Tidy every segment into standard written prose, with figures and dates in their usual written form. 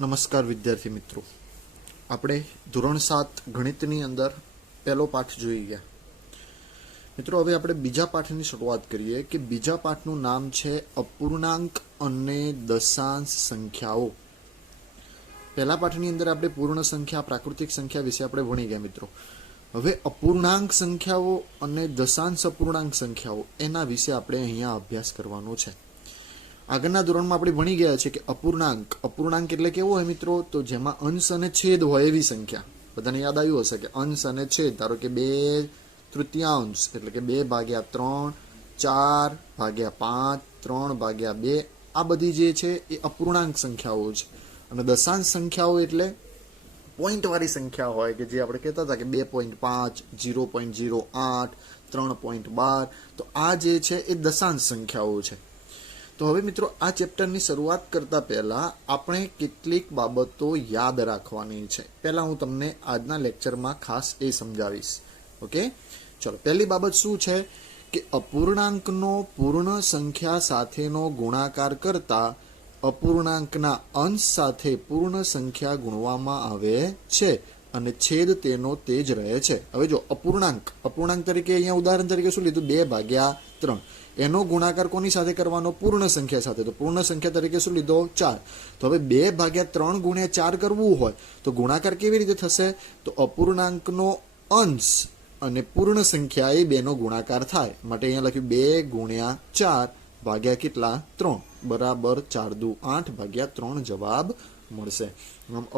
નમસ્કાર વિદ્યાર્થી મિત્રો, આપણે ધોરણ 7 ગણિતની અંદર પહેલો પાઠ જોઈ ગયા મિત્રો. હવે આપણે બીજા પાઠની શરૂઆત કરીએ કે બીજા પાઠનું નામ છે અપૂર્ણાંક અને દશાંશ સંખ્યાઓ. પહેલા પાઠની અંદર આપણે પૂર્ણ સંખ્યા, પ્રાકૃતિક સંખ્યા વિશે આપણે ભણી ગયા મિત્રો. હવે અપૂર્ણાંક સંખ્યાઓ અને દશાંશ અપૂર્ણાંક સંખ્યાઓ એના વિશે આપણે અહીંયા અભ્યાસ કરવાનો છે. આગળના ધોરણમાં આપણે ભણી ગયા છે કે અપૂર્ણાંક એટલે કેવો હોય મિત્રો? તો જેમાં અંશ અને છેદ હોય એવી સંખ્યા. બધાને યાદ આવ્યું હશે કે અંશ અને છેદ, ધારો કે 2/3 એટલે કે 2/3, 4/5, 3/2, આ બધી જે છે એ અપૂર્ણાંક સંખ્યાઓ છે. અને દશાંશ સંખ્યાઓ એટલે પોઈન્ટ વાળી સંખ્યા હોય કે જે આપણે કહેતા હતા કે 2.5, 0.08, 3.12, તો આ જે છે એ દશાંશ સંખ્યાઓ છે. તો હવે મિત્રો, આ ચેપ્ટરની શરૂઆત કરતા પહેલા આપણે કેટલીક બાબતો યાદ રાખવાની છે. પહેલા હું તમને આજના લેક્ચરમાં ખાસ એ સમજાવીશ. ઓકે, ચલો. પહેલી બાબત શું છે કે અપૂર્ણાંકનો પૂર્ણ સંખ્યા સાથેનો ગુણાકાર કરતા અપૂર્ણાંકના અંશ સાથે પૂર્ણ સંખ્યા ગુણવામાં આવે છે અને છેદ તેનો તે જ રહે છે. હવે જો અપૂર્ણાંક તરીકે અહીંયા ઉદાહરણ તરીકે શું લીધું? 2/3. એનો ગુણાકાર કોની સાથે કરવાનો? પૂર્ણ સંખ્યા સાથે. તો પૂર્ણ સંખ્યા તરીકે શું લીધો? 4. તો હવે 2/3 × 4 કરવું હોય તો ગુણાકાર કેવી રીતે થશે? તો અપૂર્ણાંકનો અંશ અને પૂર્ણ સંખ્યા એ બેનો ગુણાકાર થાય. માટે અહીંયા લખ્યું 2 × 4 ભાગ્યા કેટલા? 3 બરાબર 4 દુ 8/3 જવાબ મળશે.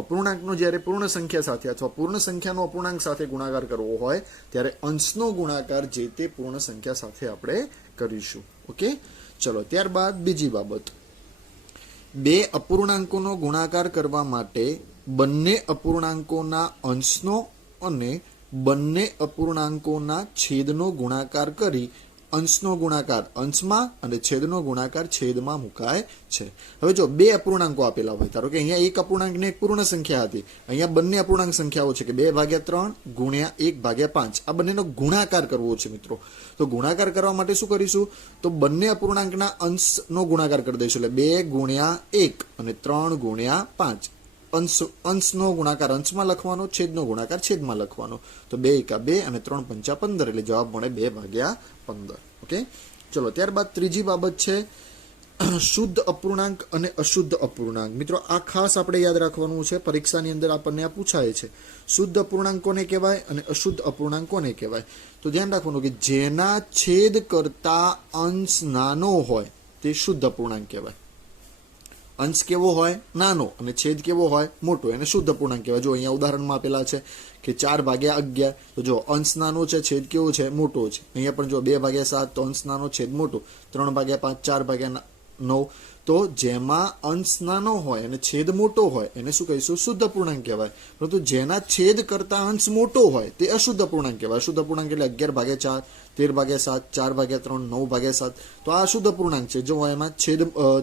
અપૂર્ણાંકનો જ્યારે પૂર્ણ સંખ્યા સાથે અથવા પૂર્ણ સંખ્યાનો અપૂર્ણાંક સાથે ગુણાકાર કરવો હોય ત્યારે અંશનો ગુણાકાર જે તે પૂર્ણ સંખ્યા સાથે આપણે કરીશું. ઓકે, ચલો. ત્યારબાદ બીજી બાબત, બે અપૂર્ણાંકોનો ગુણાકાર કરવા માટે બંને અપૂર્ણાંકોના અંશનો અને બંને અપૂર્ણાંકોના છેદનો ગુણાકાર કરી અંશનો ગુણાકાર અંશમાં અને છેદનો ગુણાકાર છેદમાં મુકાય છે. હવે જો બે અપૂર્ણાંકો આપેલા હોય, ધારો કે અહીંયા એક અપૂર્ણાંક ને એક પૂર્ણ સંખ્યા હતી, અહીંયા બંને અપૂર્ણાંક સંખ્યાઓ છે કે 2/3 × 1/5, આ બંનેનો ગુણાકાર કરવો છે મિત્રો. તો ગુણાકાર કરવા માટે શું કરીશું? તો બંને અપૂર્ણાંકના અંશનો ગુણાકાર કરી દઈશું. એટલે 2 × 1 અને 3 × 5. અંશનો ગુણાકાર અંશમાં લખવાનો, છેદનો ગુણાકાર છેદમાં લખવાનો. તો 2 × 2 અને 3 × 5 = 15, એટલે જવાબ મળે 2/15. ઓકે, ચલો. ત્યારબાદ ત્રીજી બાબત છે શુદ્ધ અપૂર્ણાંક અને અશુદ્ધ અપૂર્ણાંક. મિત્રો, આ ખાસ આપણે યાદ રાખવાનું છે. પરીક્ષાની અંદર આપણને આ પૂછાય છે. શુદ્ધ અપૂર્ણાંક કોને કહેવાય અને અશુદ્ધ અપૂર્ણાંક કોને કહેવાય? તો ધ્યાન રાખવાનું કે જેના છેદ કરતા અંશ નાનો હોય તે શુદ્ધ અપૂર્ણાંક કહેવાય. અંશ કેવો હોય? નાનો, અને છેદ કેવો હોય? મોટો, એને શુદ્ધ અપૂર્ણાંક કહેવાય. જો અહીંયા ઉદાહરણમાં આપેલા છે કે 4/11. તો જો અંશ નાનો છે, છેદ કેવો છે? મોટો છે. અહીંયા પણ જો 2/7, તો અંશ નાનો, છેદ મોટો. 3/5, 4/9. તો જેમાં અંશ નાનો હોય અને છેદ મોટો હોય એને શું કહીશું? શુદ્ધ અપૂર્ણાંક કહેવાય. પરંતુ જેના છેદ કરતા અંશ મોટો હોય તે અશુદ્ધ અપૂર્ણાંક કહેવાય. અશુદ્ધ અપૂર્ણાંક એટલે 11/4, 13/7, 4/3, 9/7. તો આ અશુદ્ધ અપૂર્ણાંક છે. જો એમાં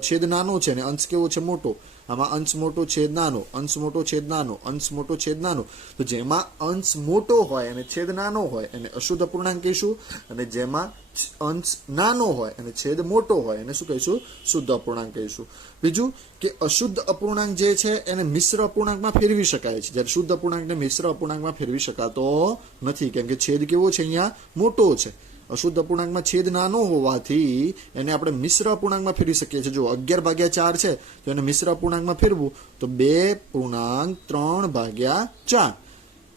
છેદ નાનો છે ને અંશ કેવો છે? મોટો. આમાં અંશ મોટો, છેદ નાનો, અંશ મોટો, છેદ નાનો, અંશ મોટો, છેદ નાનો. તો જેમાં અંશ મોટો હોય અને છેદ નાનો હોય એને અશુદ્ધ અપૂર્ણાંક કહીશું, અને જેમાં અંશ નાનો હોય અને છેદ મોટો હોય એને શું કહીશું? શુદ્ધ અપૂર્ણાંક કહીશું. બીજું કે અશુદ્ધ અપૂર્ણાંક જે છે એને મિશ્ર અપૂર્ણાંકમાં ફેરવી શકાય છે, જ્યારે શુદ્ધ અપૂર્ણાંકને મિશ્ર અપૂર્ણાંકમાં ફેરવી શકાતો નથી, કેમ કે છેદ કેવો છે? અહીંયા મોટો છે. અશુદ્ધ અપૂર્ણાંકમાં છેદ નાનો હોવાથી એને આપણે મિશ્ર અપૂર્ણાંકમાં ફેરવી શકીએ છીએ. જો 11/4 છે તો એને મિશ્ર અપૂર્ણાંકમાં ફેરવું તો 2.3/4.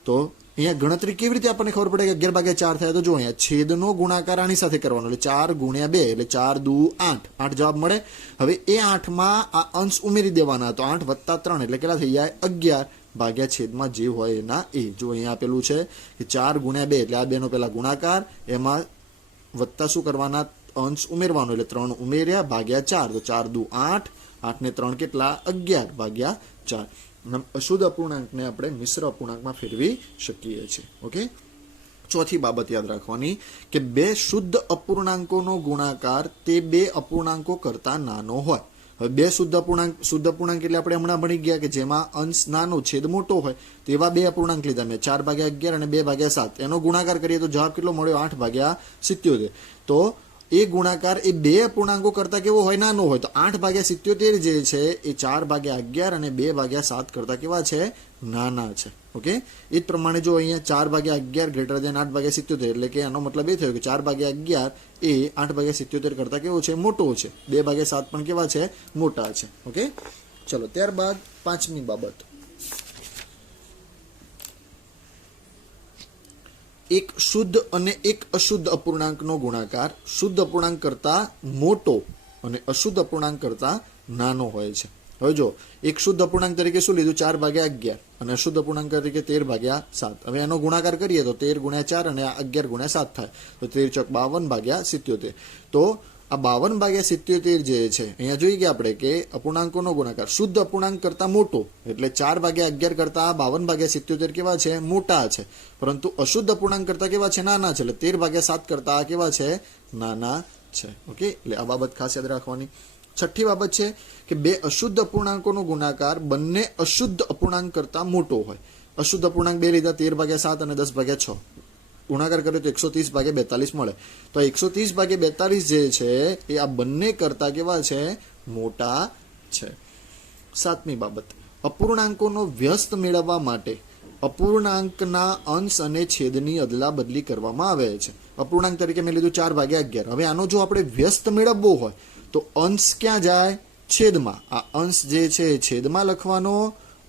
તો અહીંયા ગણતરી કેવી રીતે આપણને ખબર પડે કે 11/4 થાય? તો જો અહીંયા છેદનો ગુણાકાર આની સાથે કરવાનો, એટલે 4 × 2 એટલે 4 દુ 8 જવાબ મળે. હવે એ 8માં આ અંશ ઉમેરી દેવાના, તો 8 + 3 એટલે કેટલા થઈ જાય? 11 ભાગ્યા છેદમાં જે હોય એના એ. જો અહીંયા આપેલું છે કે 4 × 2 એટલે આ બેનો પેલા ગુણાકાર, એમાં વત્તા શું કરવાના? અંશ ઉમેરવાનો, એટલે 3 ઉમેર્યા ભાગ્યા 4, તો 4 દુ 8, 8 ને 3 કેટલા? 11/4. અશુદ્ધ અપૂર્ણાંકને આપણે મિશ્ર અપૂર્ણાંકમાં ફેરવી શકીએ છીએ. ઓકે, ચોથી બાબત યાદ રાખવાની કે બે શુદ્ધ અપૂર્ણાંકોનો ગુણાકાર તે બે અપૂર્ણાંકો કરતા નાનો હોય. હવે બે શુદ્ધ અપૂર્ણાંક એટલે આપણે હમણાં ભણી ગયા કે જેમાં અંશ નાનો, છેદ મોટો હોય તેવા બે અપૂર્ણાંક લીધા મેં. 4/11 અને 2/7. એનો ગુણાકાર કરીએ તો જવાબ કેટલો મળ્યો? 8/77. તો એ ગુણાકાર એ બે અપૂર્ણાંકો કરતા કેવો હોય? નાનો હોય. તો 8/77 જે છે એ 4/11 અને 2/7 કરતા કેવા છે? નાના છે. ઓકે, એ જ પ્રમાણે જો અહીંયા 4/11 ગ્રેટર દેન 8/77, એટલે કે આનો મતલબ એ થયો કે 4/11 એ 8/77 કરતા કેવો છે? મોટો છે. 2/7 પણ કેવા છે? મોટા છે. ઓકે, ચલો ત્યારબાદ પાંચમી બાબત, એક શુદ્ધ અને એક અશુદ્ધ અપૂર્ણાંકનો ગુણાકાર શુદ્ધ અપૂર્ણાંક કરતા મોટો અને અશુદ્ધ અપૂર્ણાંક કરતા નાનો હોય છે. હવે જો એક શુદ્ધ અપૂર્ણાંક તરીકે શું લીધું? 4/11 અને અશુદ્ધ અપૂર્ણાંક તરીકે 13/7. હવે એનો ગુણાકાર કરીએ તો 13 × 4 અને 11 × 7 થાય. તો 13 × 52/77. તો આ 52/77 જે છે અહીંયા જોઈ ગયા આપણે કે અપૂર્ણાંકોનો ગુણાકાર શુદ્ધ અપૂર્ણાંક કરતા મોટો, એટલે 4/11 કરતા 52/77 કેવા છે? મોટા છે. પરંતુ અશુદ્ધ અપૂર્ણાંક કરતા કેવા છે? નાના છે. એટલે 13/7 કરતા કેવા છે? નાના છે. ઓકે, એટલે આ બાબત ખાસ યાદ રાખવાની. છઠ્ઠી બાબત છે કે બે અશુદ્ધ અપૂર્ણાંકોનો ગુણાકાર બંને અશુદ્ધ અપૂર્ણાંક કરતા મોટો હોય. અશુદ્ધ અપૂર્ણાંક બે લીધા, 13/7 અને 10/6. ગુણાકાર કરે તો 130/42 મળે. તો 130/42 જે છે એ આ બંને કરતા કેવા છે? મોટા છે. સાતમી બાબત, અપૂર્ણાંકોનો વ્યસ્ત મેળવવા માટે અપૂર્ણાંકના અંશ અને છેદની અદલા બદલી કરવામાં આવે છે. અપૂર્ણાંક તરીકે મેં લીધું 4/11. હવે આનો જો આપણે વ્યસ્ત મેળવવો હોય તો અંશ ક્યાં જાય? છેદમાં. આ અંશ જે છે છેદમાં લખવાનો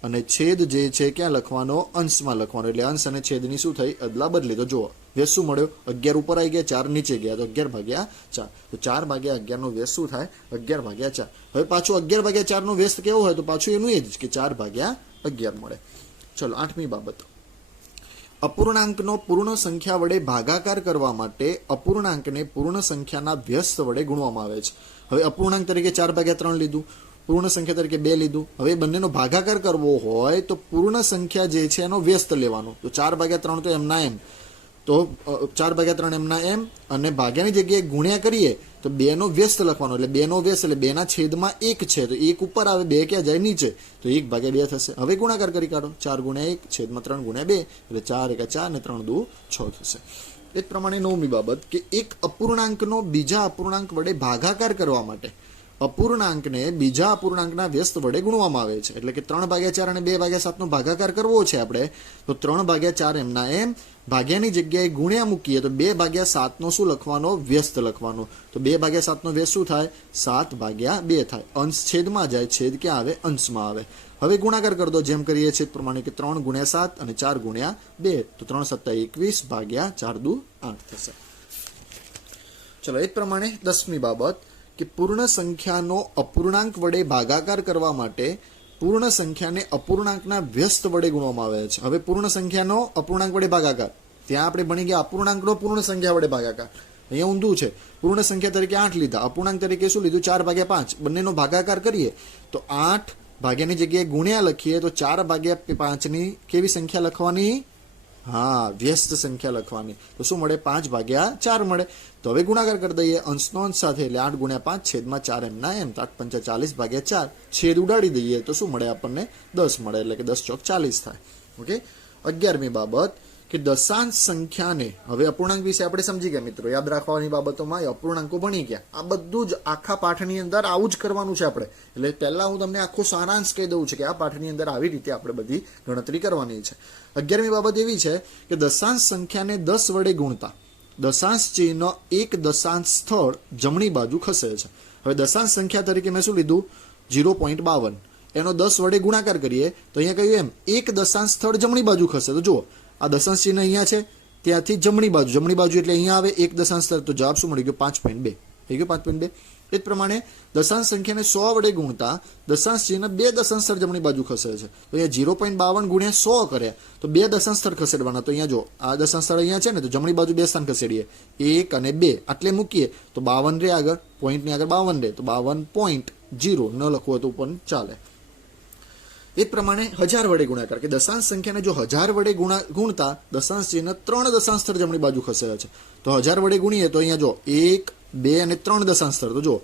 અને છેદ જે છે ક્યાં લખવાનો? અંશમાં લખવાનો. એટલે અંશ અને છેદની શું થઈ? અદલા બદલી. તો જુઓ વ્યસ્ત શું મળ્યો? 11 ઉપર આવી ગયા, 4 નીચે ગયા, તો 11/4. તો 4/11 નો વ્યસ્ત શું થાય? 11/4. હવે પાછું 11/4 નો વ્યસ્ત કેવો હોય? તો પાછું એનું એ જ કે 4/11 મળે. ચલો આઠમી બાબત, અપૂર્ણાંકનો પૂર્ણ સંખ્યા વડે ભાગાકાર કરવા માટે અપૂર્ણાંકને પૂર્ણ સંખ્યાના વ્યસ્ત વડે ગુણવામાં આવે છે. હવે અપૂર્ણાંક તરીકે 4/3 લીધું, પૂર્ણ સંખ્યા તરીકે 2 લીધું. હવે બંનેનો ભાગાકાર કરવો હોય તો પૂર્ણ સંખ્યા જે છે એનો વ્યસ્ત લેવાનો. તો 4/3 તો એમના એમ, તો 4/3 એમના એમ, અને ભાગ્યાની જગ્યાએ ગુણ્યા કરીએ તો 2 નો વ્યસ્ત લખવાનો. એટલે 2 નો વ્યસ્ત એટલે 2 ના છેદમાં 1 છે, તો 1 ઉપર આવે, 2 ક્યાં જાય? નીચે. તો 1/2 થશે. હવે ગુણાકાર કરી કાઢો. 4 × 1 છેદમાં 3 × 2, એટલે 4 × 4 અને 3 × 2 6 થશે. એ જ પ્રમાણે નવમી બાબત કે એક અપૂર્ણાંકનો બીજા અપૂર્ણાંક વડે ભાગાકાર કરવા માટે અપૂર્ણાંકને બીજા અપૂર્ણાંકના વ્યસ્ત વડે ગુણવામાં આવે છે. એટલે કે 3/4 અને 2/7 નો ભાગાકાર કરવો છે આપણે, તો 3/4 એમના એમ, ભાગ્યાની જગ્યાએ ગુણ્યા મૂકીએ તો 2/7 નો શું લખવાનો? વ્યસ્ત લખવાનો. તો 2/7 નો વ્યસ્ત શું થાય? 7/2 થાય. અંશ છેદમાં જાય, છેદ ક્યાં આવે? અંશમાં આવે. હવે ગુણાકાર કરી દો જેમ કરીએ છીએ પ્રમાણે કે 3 × 7 અને 4 × 2, તો 3 × 7 21 ભાગ્યા 4 × 2 8 થશે. ચલો એ જ પ્રમાણે 10મી બાબત કે પૂર્ણ સંખ્યાનો અપૂર્ણાંક વડે ભાગાકાર કરવા માટે પૂર્ણ સંખ્યાને અપૂર્ણાંકના વ્યસ્ત વડે ગુણવામાં આવે છે. હવે પૂર્ણ સંખ્યાનો અપૂર્ણાંક વડે ભાગાકાર, ત્યાં આપણે ભણી ગયા અપૂર્ણાંકનો પૂર્ણ સંખ્યા વડે ભાગાકાર. અહીંયા ઊંધું છે. પૂર્ણ સંખ્યા તરીકે 8 લીધા, અપૂર્ણાંક તરીકે શું લીધું? 4/5. બંનેનો ભાગાકાર કરીએ તો 8 ભાગ્યાની જગ્યાએ ગુણ્યા લખીએ તો 4/5 ની કેવી સંખ્યા લખવાની? હા, વ્યસ્ત સંખ્યા લખવાની. તો શું મળે? 5/4 મળે. તો હવે ગુણાકાર કરી દઈએ અંશનો અંશ સાથે, એટલે 8 × 5 છેદમાં 4 એમના એમ, 8 × 5 = 40/4. છેદ ઉડાડી દઈએ તો શું મળે? આપણને 10 મળે. એટલે કે 10 × 4 = 40 થાય. ઓકે, 11મી બાબત કે દશાંશ સંખ્યાને, હવે અપૂર્ણાંક વિશે આપણે સમજી ગયા મિત્રો, યાદ રાખવાની બાબતોમાં અપૂર્ણાંકો ભણી ગયા. આ બધું જ આખા પાઠની અંદર આવું જ કરવાનું છે આપણે. એટલે પહેલા હું તમને આખો સારાંશ કહી દઉં છું કે આ પાઠની અંદર આવી રીતે આપણે બધી ગણતરી કરવાની છે. 11મી બાબત એવી છે કે દશાંશ સંખ્યાને 10 વડે ગુણતા દશાંશ ચિહ્ન એક દશાંશ સ્થળ જમણી બાજુ ખસે છે. હવે દશાંશ સંખ્યા તરીકે મેં શું લીધું? 0.52. એનો 10 વડે ગુણાકાર કરીએ તો અહીંયા કહ્યું એમ એક દશાંશ સ્થળ જમણી બાજુ ખસે. તો જુઓ આ દશાંશ ચિહ્ન અહીંયા છે, ત્યાંથી જમણી બાજુ એટલે અહીંયા આવે એક દશાંશ સ્થળ. તો જવાબ શું મળી ગયો? 5.2. થઈ ગયું 5.2. એ જ પ્રમાણે દશાંશ સંખ્યાને 100 વડે ગુણતા દશાંશ ચિહ્ન 2 દશાંશ સ્થળ જમણી બાજુ ખસે છે. તો અહીંયા 0.52 × 100 કર્યા તો 2 દશાંશ સ્થળ ખસેડવાના. તો અહીંયા જો આ દશાંશ સ્થળ અહીંયા છે ને, તો જમણી બાજુ 2 સ્થાન ખસેડીએ, 1 અને 2 આટલે મૂકીએ તો 52 રે આગળ, પોઈન્ટની આગળ 52 રે, તો 52.0 ન લખવું તો પણ ચાલે. એ જ પ્રમાણે 1000 વડે ગુણાકાર કે દશાંશ સંખ્યાને જો 1000 વડે ગુણતા દશાંશ ચિહ્ન 3 દશાંશ સ્થળ જમણી બાજુ ખસે છે. તો 1000 વડે ગુણીએ તો અહીંયા જો 1, 2 અને 3 દશાંશ સ્થળ. તો જો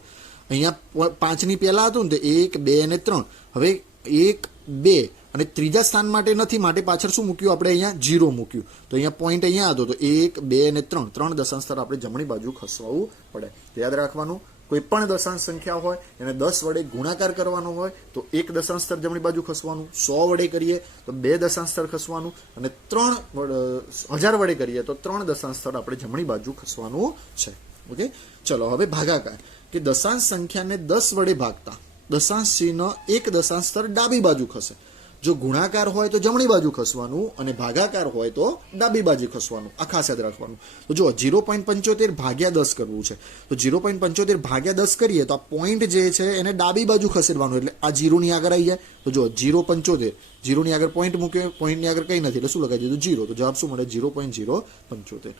અહીંયા 5 ની પહેલા હતું ને, તો 1, 2 અને 3. હવે 1, 2 અને ત્રીજા સ્થાન માટે નથી, માટે પાછળ શું મૂક્યું આપણે? અહીંયા 0 મૂક્યું. તો અહીંયા પોઈન્ટ અહીંયા હતો, તો 1, 2 અને 3 ત્રણ દશાંશ સ્થળ આપણે જમણી બાજુ ખસવાવું પડે. તો યાદ રાખવાનું, કોઈ પણ દશાંશ સંખ્યા હોય એને 10 વડે ગુણાકાર કરવાનો હોય તો એક દશાંશ સ્થળ જમણી બાજુ ખસવાનું, 100 વડે કરીએ તો 2 દશાંશ સ્થળ ખસવાનું, અને 1000 વડે કરીએ તો 3 દશાંશ સ્થળ આપણે જમણી બાજુ ખસવાનું છે. ઓકે, ચલો હવે ભાગાકાર, કે દશાંશ સંખ્યાને 10 વડે ભાગતા દશાંશ ચિહ્ન એક દશાંશ સ્થળ ડાબી બાજુ ખસે. જો ગુણાકાર હોય તો જમણી બાજુ ખસવાનું, અને ભાગાકાર હોય તો ડાબી બાજુ ખસવાનું. આ ખાસ યાદ રાખવાનું. તો જો 0.75 ભાગ્યા 10 કરવું છે, તો 0.75 ભાગ્યા 10 કરીએ તો આ પોઈન્ટ જે છે એને ડાબી બાજુ ખસેડવાનું, એટલે આ 0 ની આગળ આવી જાય. તો જો 0.75, 0 ની આગળ પોઈન્ટ મૂક્યો, પોઈન્ટની આગળ કંઈ નથી એટલે શું લગાવી દીધું? 0. તો જવાબ શું મળે? 0.075.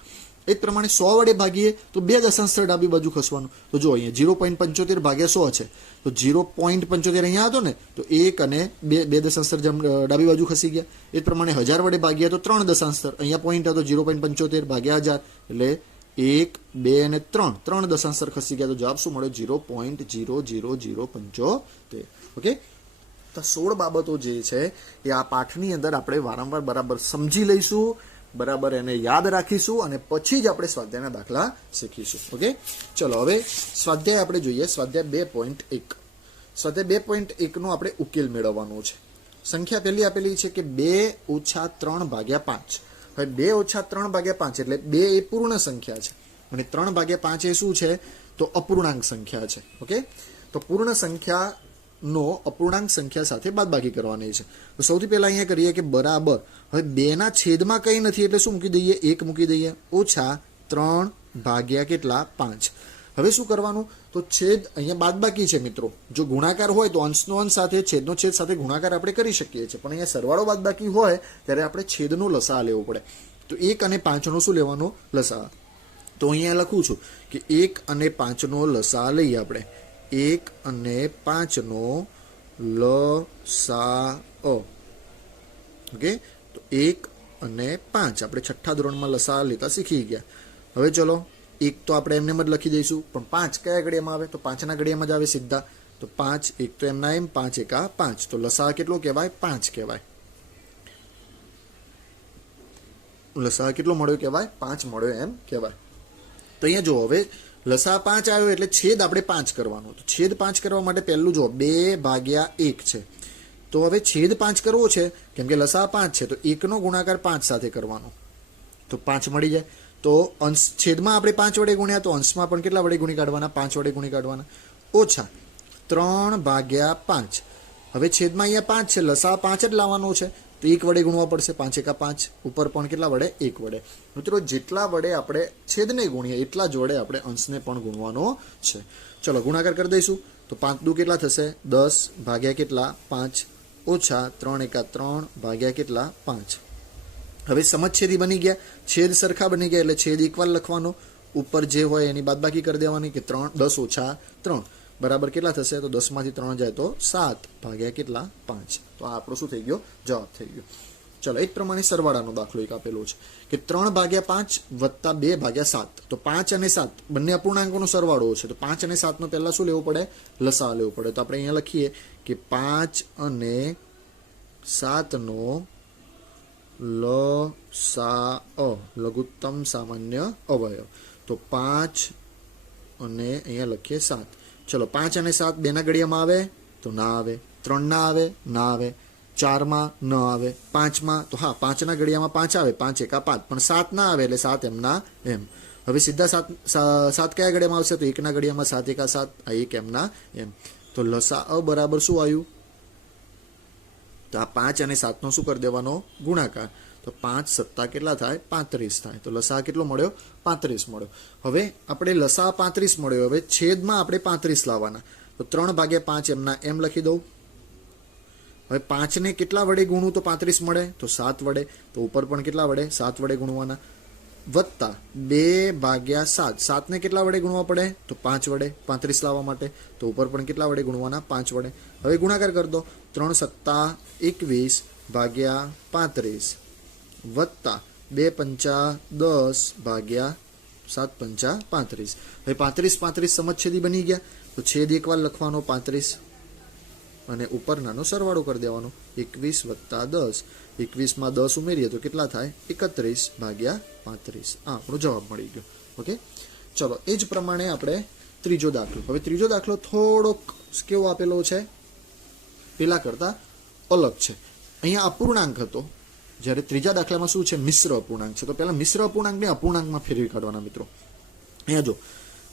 એ જ પ્રમાણે 100 વડે ભાગીએ તો 2 દશાંશ સ્થળ ડાબી બાજુ ખસવાનું. તો જો અહીંયા 0.75 ભાગ્યા 100 છે, તો 0.75 અહીંયા હતો ને, તો 1 અને 2 દશાંશ સ્થળ ડાબી બાજુ ખસી ગયા. એ જ પ્રમાણે 1000 વડે ભાગીએ તો 3 દશાંશ સ્થળ, અહીંયા પોઈન્ટ હતો 0.75 ભાગ્યા 1000, એટલે 1, 2 અને 3 દશાંશ સ્થળ ખસી ગયા. તો જવાબ શું મળે? 0.00075. ઓકે, તો 16 બાબતો જે છે એ આ પાઠની અંદર આપણે વારંવાર બરાબર સમજી લઈશું, બરાબર એને યાદ રાખીશું, અને પછી જ આપણે સ્વાધ્યાયના દાખલા શીખીશું. ઓકે, ચલો હવે સ્વાધ્યાય આપણે જોઈએ. સ્વાધ્યાય 2.1. સ્વાધ્યાય 2.1 નો આપણે ઉકેલ મેળવવાનો છે. સંખ્યા પહેલી આપેલી છે કે 2 - 3 ભાગ્યા 5. હવે 2 - 3 ભાગ્યા 5 એટલે 2 એ પૂર્ણ સંખ્યા છે, અને 3 ભાગ્યા 5 એ શું છે? તો અપૂર્ણાંક સંખ્યા છે. ઓકે, તો પૂર્ણ સંખ્યા નો અપૂર્ણાંક સંખ્યા સાથે બાદબાકી કરવાની છે. તો સૌથી પહેલા અહીંયા કરીએ કે બરાબર. હવે 2 ના છેદમાં કંઈ નથી એટલે શું મૂકી દઈએ? 1 મૂકી દઈએ. -3 ભાગ્યા કેટલા? 5. હવે શું કરવાનું? તો છેદ અહીંયા બાદબાકી છે મિત્રો. જો ગુણાકાર હોય તો અંશનો અંશ સાથે છેદનો છેદ સાથે ગુણાકાર આપણે કરી શકીએ છીએ, પણ અહીંયા સરવાળો બાદબાકી હોય ત્યારે આપણે છેદનો લસા લેવો પડે. તો 1 અને 5 નો શું લેવાનો? લસા. તો અહીંયા લખું છું કે 1 અને 5 નો લસા લઈએ આપણે. 1 અને 5 નો લસા. ઓકે, તો 1 અને 5 આપણે છઠ્ઠા ધોરણમાં લસા લેતા શીખી ગયા. હવે ચલો, 1 તો આપણે એમને જ લખી દઈશું, પણ 5 કયા ઘડિયામાં આવે? તો 5 ના ઘડિયામાં જ આવે સીધા. તો 5 1 તો એમના એમ, 5 એકા 5. તો લસા કેટલો કહેવાય? 5 કહેવાય. લસા કેટલો મળ્યો કહેવાય? 5 મળ્યો એમ કહેવાય. તો અહીંયા જો હવે લસા 5 આવ્યો એટલે છેદ આપણે 5 કરવાનો. તો છેદ 5 કરવા માટે પહેલું જો 2/1 છે. તો હવે છેદ 5 કરવો છે, કેમ કે લસા 5 છે, તો 1 નો ગુણાકાર 5 સાથે કરવાનો. તો 5 મળી જાય. તો અંશ છેદમાં આપણે 5 વડે ગુણ્યા, તો અંશમાં પણ કેટલા વડે ગુણી કાઢવાના? 5 વડે ગુણી કાઢવાના. -3/5. હવે છેદમાં અહીંયા 5 છે, લસા 5 જ લાવવાનો છે, તો 1 વડે ગુણવા પડશે. 5 એકા 5. ઉપર પણ કેટલા વડે? 1 વડે. મિત્રો જેટલા વડે આપણે છેદને ગુણીએ એટલા જ વડે આપણે અંશને પણ ગુણવાનો છે. ચલો ગુણાકાર કરી દઈશું. તો 5 દુ કેટલા થશે? 10 ભાગ્યા કેટલા? 5. -3 એકા 3 ભાગ્યા કેટલા? 5. હવે સમછેદી બની ગયા, છેદ સરખા બની ગયા એટલે છેદ ઇક્વલ લખવાનો. ઉપર જે હોય એની બાદબાકી કરી દેવાની, કે 10 - 3 બરાબર કેટલા થશે? તો 10 માંથી 3 જાય તો 7 ભાગ્યા કેટલા? 5. તો આ આપણો શું થઈ ગયો? જવાબ થઈ ગયો. ચલો, એ જ પ્રમાણે સરવાળાનો દાખલો એક આપેલો છે કે 3/5 વત્તા 2/7. તો 5 અને 7 બંને અપૂર્ણાંકોનો સરવાળો છે. તો 5 અને 7 નો પહેલા શું લેવું પડે? લસા લેવું પડે. તો આપણે અહીંયા લખીએ કે 5 અને 7 નો લસા, લઘુત્તમ સામાન્ય અવયવ. તો 5 અને અહીંયા લખીએ 7. ચલો, 5 અને 7 બેના ઘડિયામાં આવે? તો ના આવે. 3 ના આવે? ના આવે. 4 માં ન આવે. 5 માં તો હા, 5 ના ઘડિયામાં 5 આવે, 5 એકા 5, પણ 7 ના આવે એટલે 7 એમના એમ. હવે સીધા 7 કયા ઘડિયામાં આવશે? તો 1 ના ઘડિયામાં 7 એકા 7, આ 1 એમના એમ. તો લસા બરાબર શું આવ્યું? તો આ 5 અને 7 નો શું કરી દેવાનો? ગુણાકાર. તો 5 સત્તા કેટલા થાય? 35 થાય. તો લસા કેટલો મળ્યો? 35 મળ્યો. હવે આપણે લસા 35 મળ્યો, હવે છેદમાં આપણે 35 લાવવાના. તો 3/5 એમના એમ લખી દઉં. હવે 5 ને કેટલા વડે ગુણું તો 35 મળે? તો 7 વડે. તો ઉપર પણ કેટલા વડે? 7 વડે ગુણવાના. વત્તા 2/7. 7 ને કેટલા વડે ગુણવા પડે? તો 5 વડે, 35 લાવવા માટે. તો ઉપર પણ કેટલા વડે ગુણવાના? 5 વડે. હવે ગુણાકાર કરી દો. 3 સત્તા 21 ભાગ્યા 35 વત્તા 2 પંચા 10 ભાગ્યા 7 પંચા 35. હવે 35 સમછેદી બની ગયા. તો છેદ એક વાર લખવાનો 35. અને ઉપર નાનો સરવાળો કરી દેવાનો. 21 વત્તા 10, 21માં 10 ઉમેરીએ તો કેટલા થાય? 31 ભાગ્યા 35. આ આપણો જવાબ મળી ગયો. ઓકે, ચલો એ જ પ્રમાણે આપણે ત્રીજો દાખલો. હવે ત્રીજો દાખલો થોડોક કેવો આપેલો છે, પેલા કરતા અલગ છે. અહીંયા અપૂર્ણાંક હતો, જ્યારે ત્રીજા દાખલામાં શું છે? મિશ્ર અપૂર્ણાંક છે. તો પહેલા મિશ્ર અપૂર્ણાંકને અપૂર્ણાંકમાં ફેરવી કાઢવાના મિત્રો. અહીંયા જો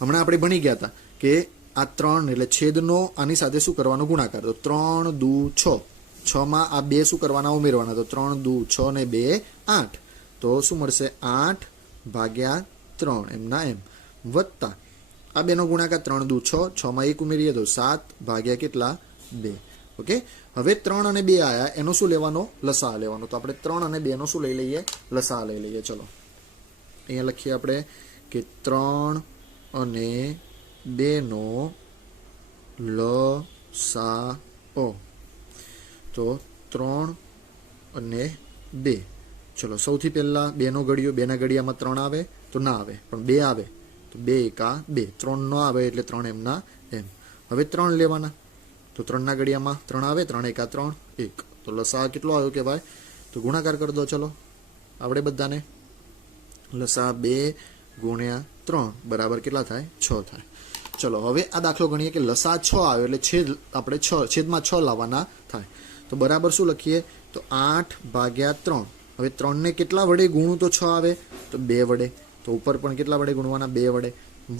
હમણાં આપણે ભણી ગયા હતા કે આ 3 એટલે છેદનો આની સાથે શું કરવાનો? ગુણાકાર. તો 3 દુ 6, 6માં આ 2 શું કરવાના? ઉમેરવાના. તો 3 દુ 6 ને 2 8. તો શું મળશે? 8 ભાગ્યા 3 એમના એમ, વત્તા આ 2નો ગુણાકાર 3 દુ 6, 6માં 1 ઉમેરીએ તો 7 ભાગ્યા કેટલા? 2. ઓકે, હવે 3 અને 2 આયા, એનો શું લેવાનો? લસા લેવાનો. તો આપણે 3 અને 2 નો શું લઈ લઈએ? લસા લઈ લઈએ. ચલો અહીંયા લખીએ આપણે કે 3 અને 2 નો લસા. તો 3 અને 2. ચલો સૌથી પહેલા 2 નો ઘડિયો, 2 ના ઘડિયામાં 3 આવે તો ના આવે, પણ 2 આવે તો 2 એકા 2, 3 નો આવે એટલે 3 એમના એમ. હવે 3 લેવાના. તો 3 ના ઘડિયામાં 3 આવે, 3 એકા 3 1. તો લસા કેટલો આવ્યો કે ભાઈ? તો ગુણાકાર કરી દો. ચલો આપણે બધાને લસા 2 ગુણ્યા 3 બરાબર કેટલા થાય? 6 થાય. ચલો હવે આ દાખલો ગણીએ કે લસા 6 આવ્યો એટલે છેદ આપણે 6 છેદમાં 6 લાવવાના થાય. તો બરાબર શું લખીએ? તો 8 ભાગ્યા 3. હવે 3 ને કેટલા વડે ગુણું તો 6 આવે? તો 2 વડે. તો ઉપર પણ કેટલા વડે ગુણવાના? 2 વડે.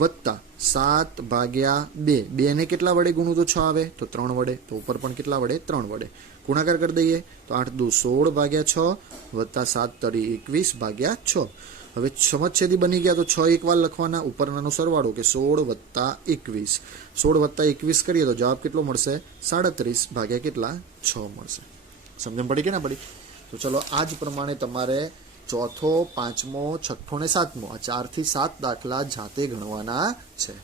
વત્તા 7 ભાગ્યા 2. 2 ને કેટલા વડે ગુણું તો 6 આવે? તો 3 વડે. તો ઉપર પણ કેટલા વડે? 3 વડે. ગુણાકાર કરી દઈએ તો 8 દુ 16 ભાગ્યા 6 વત્તા 7 તરી 21 ભાગ્યા 6. હવે સમછેદી બની ગયા તો 6 એક વાર લખવાના, ઉપરનાનો સરવાળો કે 16 વત્તા 21. 16 વત્તા 21 કરીએ તો જવાબ કેટલો મળશે? 37 ભાગ્યા કેટલા? 6 મળશે. સમજણ પડી કે ના પડી? તો ચલો આ જ પ્રમાણે તમારે ચોથો, પાંચમો, છઠ્ઠો ને સાતમો આ 4 થી 7 દાખલા જાતે ગણવાના છે.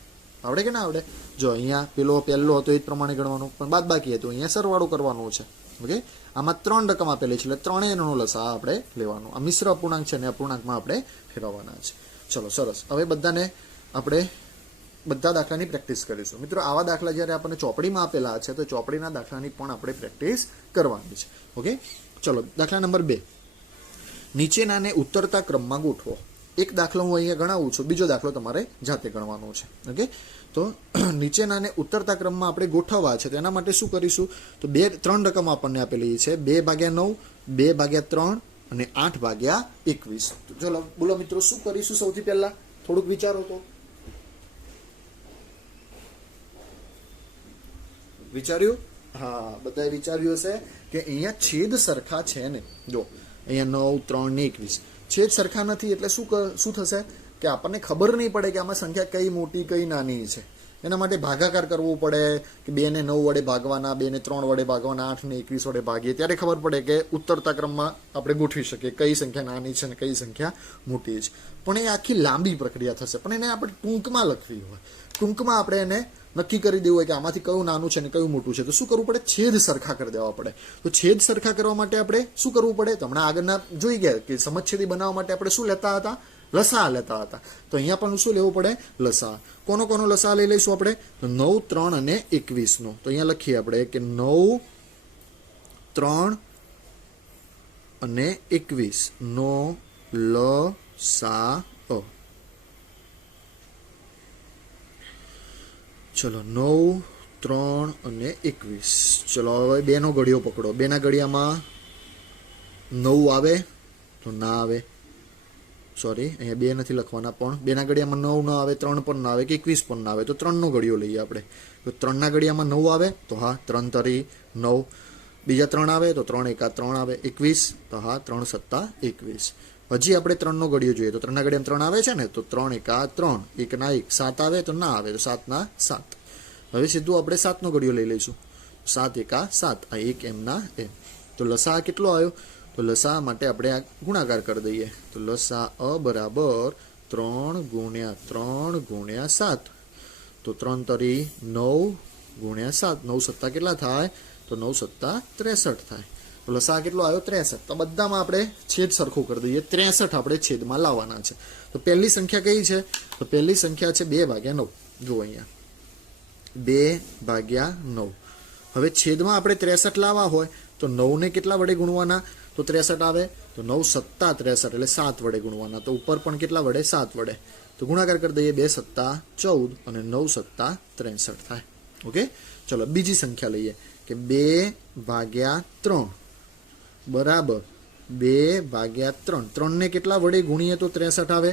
આવડે કે ના આવડે? જો અહીંયા પહેલો હતો એ જ પ્રમાણે ગણવાનું, પણ બાદ બાકી હતું અહીંયા સરવાળો કરવાનો છે. ઓકે, આમાં 3 રકમ આપેલી છે એટલે ત્રણેયનો લસા આપણે લેવાનો. આ મિશ્ર અપૂર્ણાંક છે ને અપૂર્ણાંકમાં આપણે ફેરવવાના છે. ચલો સરસ. હવે બધાને આપણે બધા દાખલાની પ્રેક્ટિસ કરીશું. મિત્રો આવા દાખલા જ્યારે આપણને ચોપડીમાં આપેલા છે તો ચોપડીના દાખલાની પણ આપણે પ્રેક્ટિસ કરવાની છે. ઓકે, ચલો દાખલા નંબર 2. નીચેનાને ઉતરતા ક્રમમાં ગોઠવો. એક દાખલો હું અહીંયા ગણાવું છું, બીજો દાખલો તમારે જાતે ગણવાનો છે. ઓકે, તો નીચેનાને ઉતરતા ક્રમમાં આપણે ગોઠવવા છે તો એના માટે શું કરીશું? તો 3 રકમ આપણને આપેલી છે, 2/9, 2/3 અને 8/21. તો ચલો બોલો મિત્રો શું કરીશું? સૌથી પહેલા થોડુંક વિચારો તો. વિચાર્યું? હા, બધાએ વિચાર્યું હશે કે અહીંયા છેદ સરખા છે ને. જો અહીંયા 9, 3 ને 21 છેદ સરખા નથી એટલે શું થશે કે આપણને ખબર નહીં પડે કે આમાં સંખ્યા કઈ મોટી કઈ નાની છે. એના માટે ભાગાકાર કરવો પડે કે 2 ને 9 વડે ભાગવાના, 2 ને 3 વડે ભાગવાના, 8 ને 21 વડે ભાગીએ ત્યારે ખબર પડે કે ઉત્તરતા ક્રમમાં આપણે ગોઠવી શકીએ કઈ સંખ્યા નાની છે અને કઈ સંખ્યા મોટી છે. પણ એ આખી લાંબી પ્રક્રિયા થશે, પણ એને આપણે ટૂંકમાં લખવી હોય. ટૂંકમાં આપણે એને નક્કી કરી દેવું હોય કે આમાંથી કયું નાનું છે અને કયું મોટું છે તો શું કરવું પડે? છેદ સરખા કરી દેવા પડે. તો છેદ સરખા કરવા માટે આપણે શું કરવું પડે? તો હમણાં આગળના જોઈ ગયા કે સમછેદી બનાવવા માટે આપણે શું લેતા હતા? લસા લેતા હતા. તો અહીંયા પણ શું લેવું પડે? લસા. કોનો લસા લઈ લઈશું આપણે? તો 9, 3 અને 21 નો. તો અહીંયા લખીએ આપણે કે 9, 3 અને 21 નો લસા. ચલો 9, 3 અને 21. ચલો હવે 2 નો ઘડિયો પકડો. 2 ના ઘડિયામાં 9 આવે તો ના આવે, સોરી અહીંયા 2 નથી લખવાના, પણ 2 ના ઘડિયામાં 9 ના આવે, 3 પણ ના આવે કે 21 પણ ના આવે તો 3 નો ઘડિયો લઈએ આપણે. તો 3 ના ઘડિયામાં 9 આવે તો હા 3 તરી 9, બીજા 3 આવે તો 3 એકા 3 આવે 21, તો હા 3 સત્તા 21. હજી આપણે 3 નો ઘડિયો જોઈએ તો 3 ના ઘડિયામાં 3 આવે છે ને, તો 3 એકા 3, 1 ના 1, 7 આવે તો ના આવે તો 7 ના 7. હવે સીધું આપણે 7 નો ઘડિયો લઈ લઈશું. 7 એકા 7, આ 1 એમના એમ. તો લસા કેટલો આવ્યો? તો લસા માટે આપણે આ ગુણાકાર કરી દઈએ. તો લસા બરાબર 3 ગુણ્યા 3 ગુણ્યા 7. તો 3 તરી 9 ગુણ્યા 7, 9 સત્તા કેટલા થાય? તો 9 સત્તા 63 થાય. તો લસા કેટલો આવ્યો? 63. તો બધામાં આપણે છેદ સરખું કરી દઈએ. 63 આપણે છેદમાં લાવવાના છે. તો પહેલી સંખ્યા કઈ છે? તો પહેલી સંખ્યા છે 2/9. જુઓ અહીંયા 2/9. હવે છેદમાં આપણે 63 લાવવા હોય તો 9 ને કેટલા વડે ગુણવાના? તો 63 આવે તો 9 સત્તા 63 એટલે 7 વડે ગુણવાના. તો ઉપર પણ કેટલા વડે? 7 વડે. તો ગુણાકાર કરી દઈએ, 2 સત્તા 14 અને 9 સત્તા 63 થાય. ઓકે, ચલો બીજી સંખ્યા લઈએ કે 2/3 બરાબર 2/3. 3 ને કેટલા વડે ગુણીએ તો 63 આવે?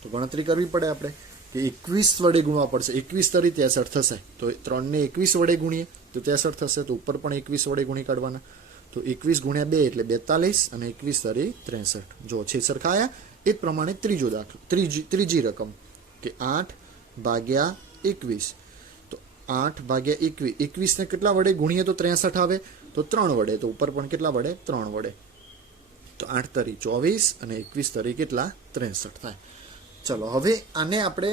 તો ગણતરી કરવી પડે આપણે કે 21 વડે ગુણવા પડશે. 21 તરી 63 થશે. તો 3 ને 21 વડે ગુણીએ તો 63 થશે. તો ઉપર પણ 21 વડે ગુણી કાઢવાના. તો 21 ગુણ્યા 2 એટલે 42 અને 21 તરી 63. જો છે સરખાયા. એ જ પ્રમાણે ત્રીજો દાખલો, ત્રીજી રકમ કે 8/21. તો 8/21, 21 ને કેટલા વડે ગુણીએ તો 63 આવે? તો 3 વડે. તો ઉપર પણ કેટલા વડે? 3 વડે. તો 8 તરી 24 અને 21 તરી કેટલા? 63 થાય. ચલો હવે આને આપણે,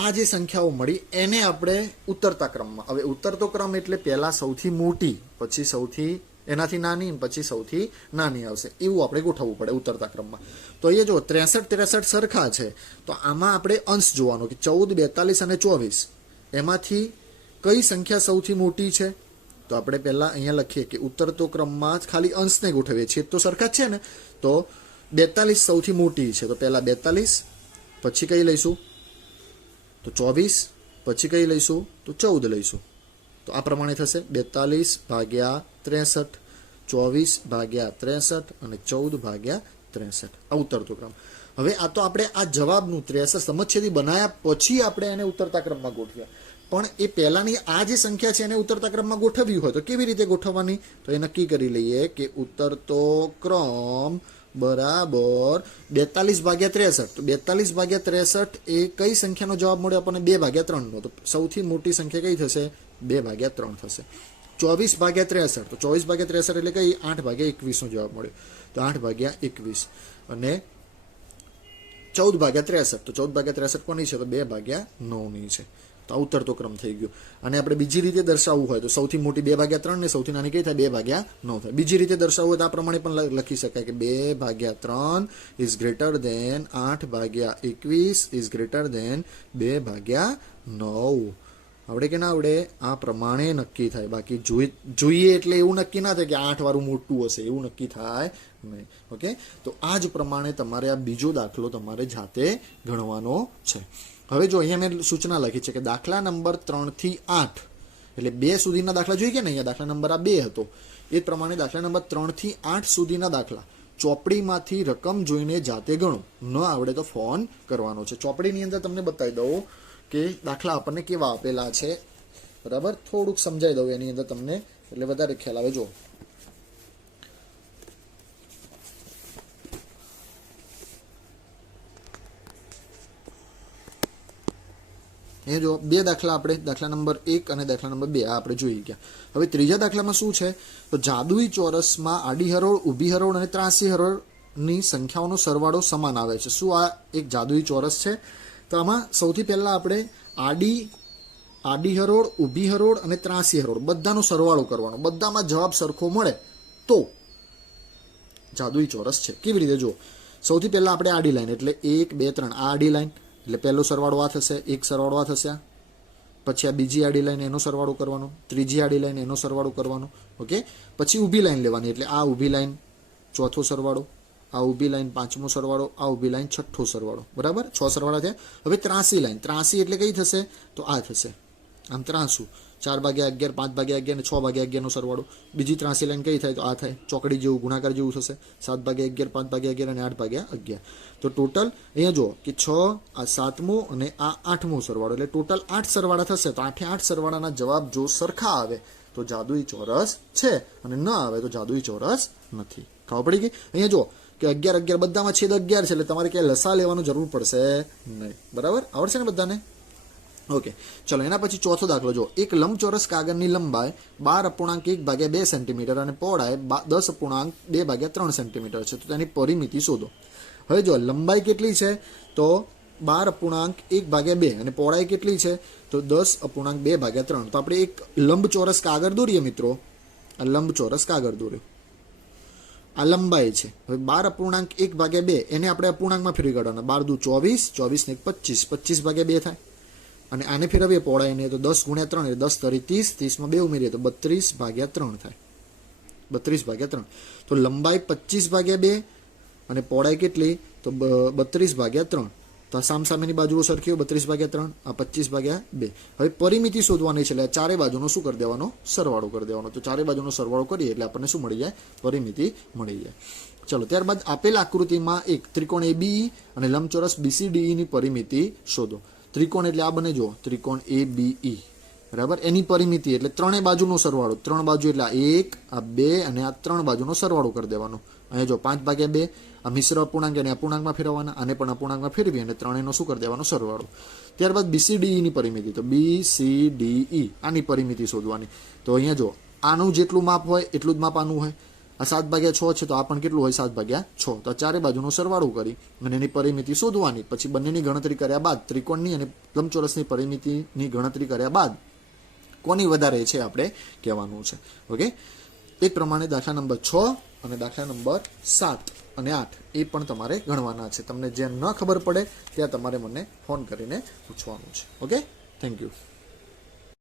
આ જે સંખ્યાઓ મળી એને આપણે ઉતરતા ક્રમમાં, હવે ઉતરતો ક્રમ એટલે પહેલા સૌથી મોટી, પછી સૌથી એનાથી નાની, પછી સૌથી નાની આવશે, એવું આપણે ગોઠવવું પડે ઉતરતા ક્રમમાં. તો અહીંયા જો 63 સરખા છે, તો આમાં આપણે અંશ જોવાનો કે 14, 42 અને 24 એમાંથી કઈ સંખ્યા સૌથી મોટી છે? તો આપણે પહેલા અહીંયા લખીએ કે ઉતરતો ક્રમમાં ખાલી અંશને ગોઠવીએ છીએ, તો સરખા જ છે ને. તો 42 સૌથી મોટી છે, તો પહેલા 42, પછી કઈ લઈશું? તો 24, પછી કઈ લઈશું? તો 14 લઈશું. તો આ પ્રમાણે થશે 42/63, 24/63 અને 14/63. આ ઉતરતો ક્રમ. હવે આ તો આપણે આ જવાબનું 63 સમજછેદી બનાવ્યા પછી આપણે એને ઉતરતા ક્રમમાં ગોઠવ્યા. પણ એ પહેલાની આ જે સંખ્યા છે એને ઉતરતા ક્રમમાં ગોઠવવી હોય તો કેવી રીતે ગોઠવવાની? તો એ નક્કી કરી લઈએ કે ઉતરતો ક્રમ બરાબર 42/63. તો 42/63 એ કઈ સંખ્યાનો જવાબ મળ્યો આપણને? 2/3 નો. તો સૌથી મોટી સંખ્યા કઈ થશે? 2/3 થશે. 24/63, તો 24/63 એટલે કઈ? 8/21 નો જવાબ મળ્યો. તો 8/21 અને 14/63, તો 14/63 કોની છે? તો 2/9 ની છે. તો આ ઉતરતો ક્રમ થઈ ગયો. અને આપણે બીજી રીતે દર્શાવવું હોય તો સૌથી મોટી 2/3 ને સૌથી નાની કઈ થાય? 2/9 થાય. બીજી રીતે દર્શાવવું હોય તો આ પ્રમાણે પણ લખી શકાય કે 2/3 is greater than 8/21 is greater than 2/9. આવડે કે ના આવડે? આ પ્રમાણે નક્કી થાય. બાકી જોઈએ એટલે એવું નક્કી ના થાય કે 8 વાળું મોટું હશે, એવું નક્કી થાય નહીં. ઓકે, તો આ જ પ્રમાણે તમારે આ બીજો દાખલો તમારે જાતે ગણવાનો છે. હવે જો અહીંયા મેં સૂચના લખી છે કે દાખલા નંબર 3 થી 8 એટલે 2 સુધીના દાખલા જોઈ ગયા ને. અહીંયા દાખલા નંબર આ 2 હતો. એ પ્રમાણે દાખલા નંબર 3 થી 8 સુધીના દાખલા ચોપડીમાંથી રકમ જોઈને જાતે ગણો. ન આવડે તો ફોન કરવાનો છે. ચોપડીની અંદર તમને બતાવી દઉં કે દાખલા આપણને કેવા આપેલા છે. બરાબર, થોડુંક સમજાવી દઉં એની અંદર તમને, એટલે વધારે ખ્યાલ આવે. જો એ જો 2 દાખલા આપણે, દાખલા નંબર 1 અને દાખલા નંબર 2 આ આપણે જોઈ ગયા. હવે ત્રીજા દાખલામાં શું છે? તો જાદુઈ ચોરસમાં આડી હરોળ, ઊભી હરોળ અને ત્રાસી હરોળની સંખ્યાઓનો સરવાળો સમાન આવે છે. શું આ એક જાદુઈ ચોરસ છે? તો આમાં સૌથી પહેલા આપણે આડી હરોળ, ઊભી હરોળ અને ત્રાસી હરોળ બધાનો સરવાળો કરવાનો. બધામાં જવાબ સરખો મળે તો જાદુઈ ચોરસ છે. કેવી રીતે? જો સૌથી પહેલા આપણે આડી લાઈન એટલે 1 2 3 આ આડી લાઈન એટલે પહેલો સરવાળો આ થશે, એક સરવાળો આ થશે, પછી આ બીજી આડી લાઈન એનો સરવાળો કરવાનો, ત્રીજી આડી લાઈન એનો સરવાળો કરવાનો. ઓકે, પછી ઊભી લાઈન લેવાની એટલે આ ઊભી લાઈન ચોથો સરવાળો, આ ઊભી લાઈન પાંચમો સરવાળો, આ ઊભી લાઈન છઠ્ઠો સરવાળો. બરાબર, 6 સરવાળા થયા. હવે ત્રાસી લાઈન, ત્રાસી એટલે કઈ થશે? તો આ થશે. આમ ત્રાસું 4/11, 5/11 અને 6/11 નો સરવાળો. બીજી ત્રાસી લાઈન કઈ થાય? તો આ થાય. ચોકડી જેવું, ગુણાકાર જેવું થશે. 7/11, 5/11 અને 8/11. તો ટોટલ અહીંયા જો કે 6, આ 7મો અને આ 8મો સરવાળો, એટલે ટોટલ 8 સરવાળા થશે. તો 8 સરવાળાના જવાબ જો સરખા આવે તો જાદુઈ ચોરસ છે, અને ન આવે તો જાદુઈ ચોરસ નથી. ખબર પડી ગઈ? અહીંયા જો કે 11 બધામાં છેદ 11 છે, એટલે તમારે ક્યાંય લસા લેવાનું જરૂર પડશે નહીં. બરાબર, આવડશે ને બધાને? ઓકે, ચલો એના પછી ચોથો દાખલો જો. એક લંબચોરસ કાગળની લંબાઈ 12.1/2 સેન્ટીમીટર અને પહોળાઈ 10.2/3 સેન્ટીમીટર છે. તો તેની પરિમિતિ શોધો. હવે જો લંબાઈ કેટલી છે? તો 12.1/2 અને પહોળાઈ કેટલી છે? તો 10.2/3. તો આપણે એક લંબચોરસ કાગળ દોરીએ મિત્રો. આ લંબચોરસ કાગળ દોર્યો, આ લંબાઈ છે. હવે 12.1/2 એને આપણે અપૂર્ણાંકમાં ફેરવી કાઢવાના. 12 દુ 24, 24 ને 25, 25/2 થાય. અને આને ફેરવીએ પહોળાઈને તો 10 ગુણ્યા 3 એટલે 10 તરી 30, 30 માં 2 ઉમેરીએ તો 32/3 થાય. 32/3. તો લંબાઈ 25/2 અને પહોળાઈ કેટલી તો 32/3. તો સામસામેની બાજુઓ સરખી 32/3, આ 25/2. હવે પરિમિતિ શોધવાની છે એટલે ચારે બાજુનો શું કરી દેવાનો સરવાળો કરી દેવાનો. તો ચારે બાજુનો સરવાળો કરીએ એટલે આપણને શું મળી જાય પરિમિતિ મળી જાય. ચલો ત્યારબાદ આપેલ આકૃતિમાં એક ત્રિકોણ ABE અને લંબચોરસ BCDE ની પરિમિતિ શોધો. ત્રિકોણ એટલે આ બને જો ત્રિકોણ ABE બરાબર, એની પરિમિતિ એટલે ત્રણેય બાજુનો સરવાળો. 3 બાજુ એટલે 1 આ 2 અને આ 3 બાજુનો સરવાળો કરી દેવાનો. અહીંયા જો 5/2 આ મિશ્ર અપૂર્ણાંક અને અપૂર્ણાંકમાં ફેરવવાના, આને પણ અપૂર્ણાંકમાં ફેરવી અને ત્રણેયનો શું કરી દેવાનો સરવાળો. ત્યારબાદ BCDE ની પરિમિતિ, તો BCDE આની પરિમિતિ શોધવાની. તો અહીંયા જો આનું જેટલું માપ હોય એટલું જ માપ આનું હોય. આ 7/6 છે તો આ પણ કેટલું હોય 7/6. તો ચારે બાજુનો સરવાળો કરી અને એની પરિમિતિ શોધવાની. પછી બંનેની ગણતરી કર્યા બાદ ત્રિકોણની અને લંબચોરસની પરિમિતિની ગણતરી કર્યા બાદ કોની વધારે છે આપણે કહેવાનું છે. ઓકે, એ પ્રમાણે દાખલા નંબર 6 અને દાખલા નંબર 7 અને 8 એ પણ તમારે ગણવાના છે. તમને જે ન ખબર પડે ત્યાં તમારે મને ફોન કરીને પૂછવાનું છે. Okay, thank you.